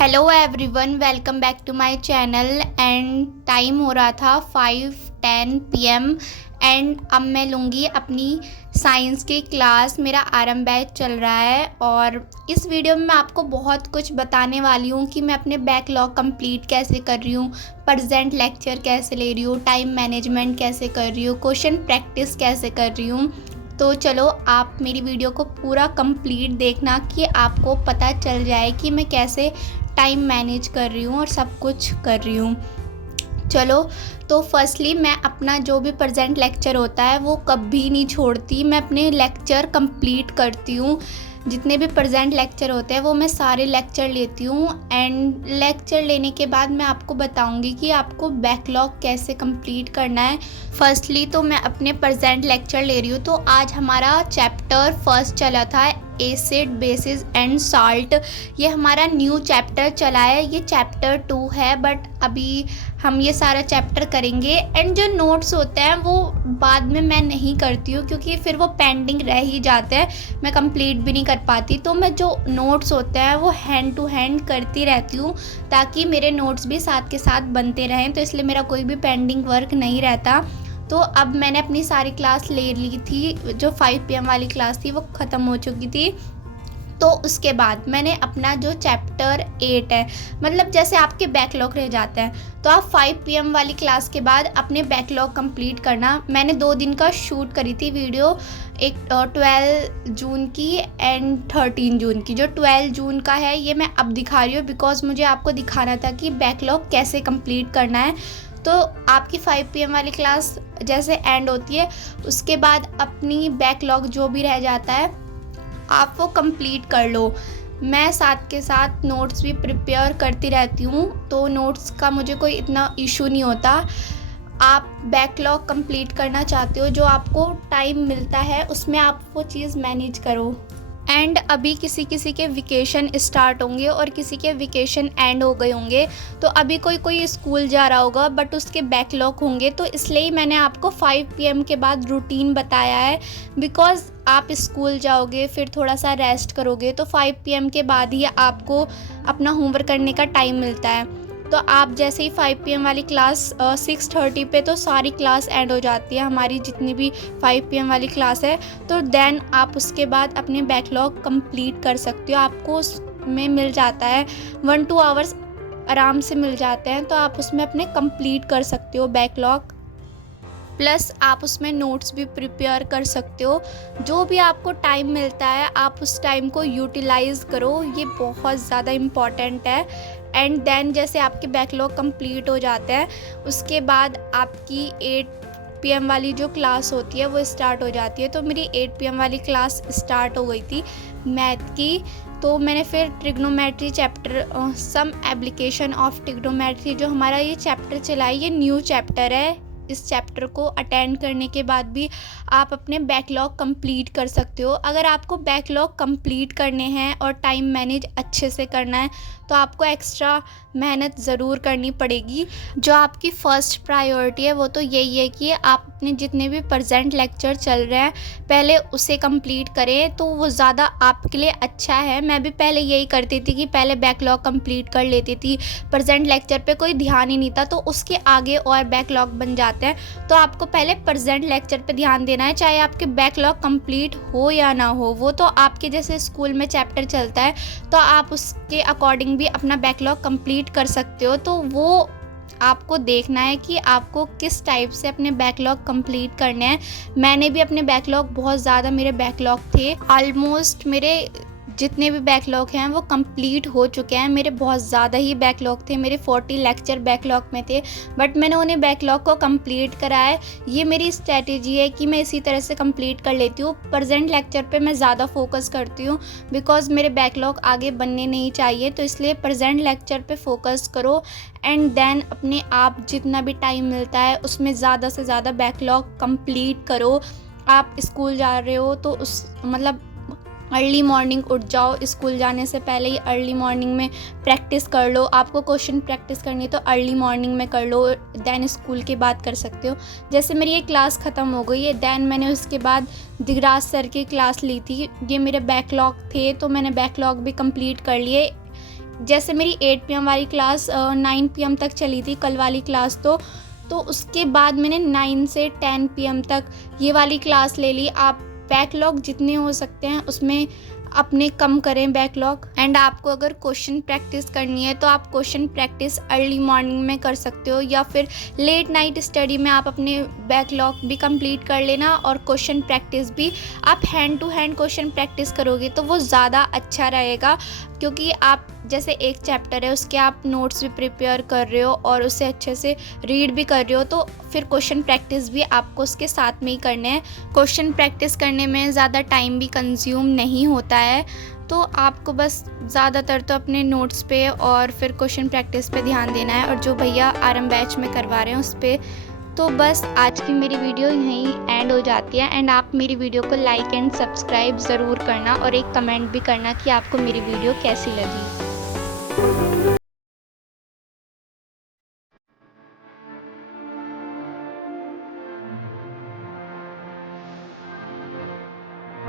Hello everyone, welcome back to my channel. And time हो रहा था 5:10 PM एंड अब मैं लूँगी अपनी साइंस की क्लास। मेरा आरंभ बैच चल रहा है और इस वीडियो में मैं आपको बहुत कुछ बताने वाली हूँ कि मैं अपने बैकलॉग कंप्लीट कैसे कर रही हूँ, प्रेजेंट लेक्चर कैसे ले रही हूँ, टाइम मैनेजमेंट कैसे कर रही हूँ, क्वेश्चन प्रैक्टिस कैसे कर रही हूँ। तो चलो आप मेरी वीडियो को पूरा कंप्लीट देखना कि आपको पता चल जाए कि मैं कैसे टाइम मैनेज कर रही हूँ और सब कुछ कर रही हूँ। चलो, तो फर्स्टली मैं अपना जो भी प्रेजेंट लेक्चर होता है वो कभी नहीं छोड़ती। मैं अपने लेक्चर कंप्लीट करती हूँ। जितने भी प्रेजेंट लेक्चर होते हैं वो मैं सारे लेक्चर लेती हूँ एंड लेक्चर लेने के बाद मैं आपको बताऊँगी कि आपको बैकलॉग कैसे कंप्लीट करना है। फर्स्टली तो मैं अपने प्रेजेंट लेक्चर ले रही हूँ। तो आज हमारा चैप्टर फर्स्ट चला था एसिड, बेसिस एंड साल्ट। ये हमारा न्यू चैप्टर चला है, ये चैप्टर 2 है, बट अभी हम ये सारा चैप्टर करेंगे। एंड जो नोट्स होते हैं वो बाद में मैं नहीं करती हूँ क्योंकि फिर वो पेंडिंग रह ही जाते हैं, मैं कंप्लीट भी नहीं कर पाती। तो मैं जो नोट्स होते हैं वो हैंड टू हैंड करती रहती हूँ ताकि मेरे नोट्स भी साथ के साथ बनते रहें, तो इसलिए मेरा कोई भी पेंडिंग वर्क नहीं रहता। तो अब मैंने अपनी सारी क्लास ले ली थी, जो 5 PM वाली क्लास थी वो ख़त्म हो चुकी थी। तो उसके बाद मैंने अपना जो चैप्टर 8 है, मतलब जैसे आपके बैकलॉग रह जाते हैं तो आप 5 PM वाली क्लास के बाद अपने बैकलॉग कंप्लीट करना। मैंने 2 दिन का शूट करी थी वीडियो, एक 12 जून की एंड 13 जून की। जो 12 जून का है ये मैं अब दिखा रही हूँ बिकॉज मुझे आपको दिखाना था कि बैकलॉग कैसे कंप्लीट करना है। तो आपकी 5 PM वाली क्लास जैसे एंड होती है उसके बाद अपनी बैकलॉग जो भी रह जाता है आप वो कंप्लीट कर लो। मैं साथ के साथ नोट्स भी प्रिपेयर करती रहती हूँ, तो नोट्स का मुझे कोई इतना इशू नहीं होता। आप बैकलॉग कंप्लीट करना चाहते हो, जो आपको टाइम मिलता है उसमें आप वो चीज़ मैनेज करो। एंड अभी किसी किसी के वेकेशन स्टार्ट होंगे और किसी के वेकेशन एंड हो गए होंगे, तो अभी कोई स्कूल जा रहा होगा बट उसके बैकलॉग होंगे। तो इसलिए ही मैंने आपको 5 PM के बाद रूटीन बताया है, बिकॉज़ आप स्कूल जाओगे फिर थोड़ा सा रेस्ट करोगे तो 5 PM के बाद ही आपको अपना होमवर्क करने का टाइम मिलता है। तो आप जैसे ही 5 PM वाली क्लास 6:30 पे तो सारी क्लास एंड हो जाती है हमारी, जितनी भी 5 PM वाली क्लास है। तो देन आप उसके बाद अपने बैकलॉग कंप्लीट कर सकते हो। आपको उसमें मिल जाता है 1-2 आवर्स आराम से मिल जाते हैं, तो आप उसमें अपने कंप्लीट कर सकते हो बैकलॉग। प्लस आप उसमें नोट्स भी प्रिपेयर कर सकते हो। जो भी आपको टाइम मिलता है आप उस टाइम को यूटिलाइज़ करो, ये बहुत ज़्यादा इम्पॉर्टेंट है। एंड देन जैसे आपके बैकलॉग कंप्लीट हो जाते हैं उसके बाद आपकी 8 PM वाली जो क्लास होती है वो स्टार्ट हो जाती है। तो मेरी 8 PM वाली क्लास स्टार्ट हो गई थी मैथ की। तो मैंने फिर trigonometry chapter, some application of trigonometry, जो हमारा ये चैप्टर चला है ये न्यू चैप्टर है। इस चैप्टर को अटेंड करने के बाद भी आप अपने बैकलॉग कंप्लीट कर सकते हो। अगर आपको बैकलॉग कंप्लीट करने हैं और टाइम मैनेज अच्छे से करना है तो आपको एक्स्ट्रा मेहनत ज़रूर करनी पड़ेगी। जो आपकी फ़र्स्ट प्रायोरिटी है वो तो यही है कि आप अपने जितने भी प्रेजेंट लेक्चर चल रहे हैं पहले उसे कंप्लीट करें, तो वो ज़्यादा आपके लिए अच्छा है। मैं भी पहले यही करती थी कि पहले बैकलॉग कंप्लीट कर लेती थी, प्रेजेंट लेक्चर पे कोई ध्यान ही नहीं था, तो उसके आगे और बैकलॉग बन जाते हैं। तो आपको पहले प्रेजेंट लेक्चर पे ध्यान देना है, चाहे आपके बैकलॉग कंप्लीट हो या ना हो। वो तो आपके जैसे स्कूल में चैप्टर चलता है तो आप उसके अकॉर्डिंग भी अपना बैकलॉग कंप्लीट कर सकते हो। तो वो आपको देखना है कि आपको किस टाइप से अपने बैकलॉग कंप्लीट करने हैं। मैंने भी अपने बैकलॉग, बहुत ज़्यादा मेरे बैकलॉग थे, ऑलमोस्ट मेरे जितने भी बैकलॉग हैं वो कंप्लीट हो चुके हैं। मेरे बहुत ज़्यादा ही बैकलॉग थे, मेरे 40 लेक्चर बैकलॉग में थे, बट मैंने उन्हें बैकलॉग को कंप्लीट करा है। ये मेरी स्ट्रैटेजी है कि मैं इसी तरह से कंप्लीट कर लेती हूँ। प्रेजेंट लेक्चर पे मैं ज़्यादा फोकस करती हूँ बिकॉज मेरे बैकलॉग आगे बनने नहीं चाहिए, तो इसलिए प्रेजेंट लेक्चर पे फोकस करो। एंड देन अपने आप जितना भी टाइम मिलता है उसमें ज़्यादा से ज़्यादा बैकलॉग कंप्लीट करो। आप स्कूल जा रहे हो तो उस मतलब अर्ली मॉर्निंग उठ जाओ, स्कूल जाने से पहले ही अर्ली मॉर्निंग में प्रैक्टिस कर लो। आपको क्वेश्चन प्रैक्टिस करनी है तो अर्ली मॉर्निंग में कर लो, देन स्कूल की बात कर सकते हो। जैसे मेरी ये क्लास ख़त्म हो गई है, देन मैंने उसके बाद दिगराज सर की क्लास ली थी। ये मेरे बैकलॉग थे तो मैंने बैकलॉग भी कंप्लीट कर लिए। जैसे मेरी 8 PM वाली क्लास 9 PM तक चली थी, कल वाली क्लास तो उसके बाद मैंने 9 से 10 PM तक ये वाली क्लास ले ली। आप बैकलॉग जितने हो सकते हैं उसमें अपने कम करें बैकलॉग। एंड आपको अगर क्वेश्चन प्रैक्टिस करनी है तो आप क्वेश्चन प्रैक्टिस अर्ली मॉर्निंग में कर सकते हो, या फिर लेट नाइट स्टडी में आप अपने बैकलॉग भी कंप्लीट कर लेना, और क्वेश्चन प्रैक्टिस भी आप hand to hand question practice करोगे तो वो ज़्यादा अच्छा रहेगा, क्योंकि आप जैसे एक चैप्टर है उसके आप नोट्स भी प्रिपेयर कर रहे हो और उसे अच्छे से रीड भी कर रहे हो, तो फिर क्वेश्चन प्रैक्टिस भी आपको उसके साथ में ही करने हैं। क्वेश्चन प्रैक्टिस करने में ज़्यादा टाइम भी कंज्यूम नहीं होता है, तो आपको बस ज़्यादातर तो अपने नोट्स पे और फिर क्वेश्चन प्रैक्टिस पे ध्यान देना है, और जो भैया आरएम बैच में करवा रहे हैं उस पर। तो बस आज की मेरी वीडियो यहीं एंड हो जाती है। एंड आप मेरी वीडियो को लाइक एंड सब्सक्राइब ज़रूर करना, और एक कमेंट भी करना कि आपको मेरी वीडियो कैसी लगी।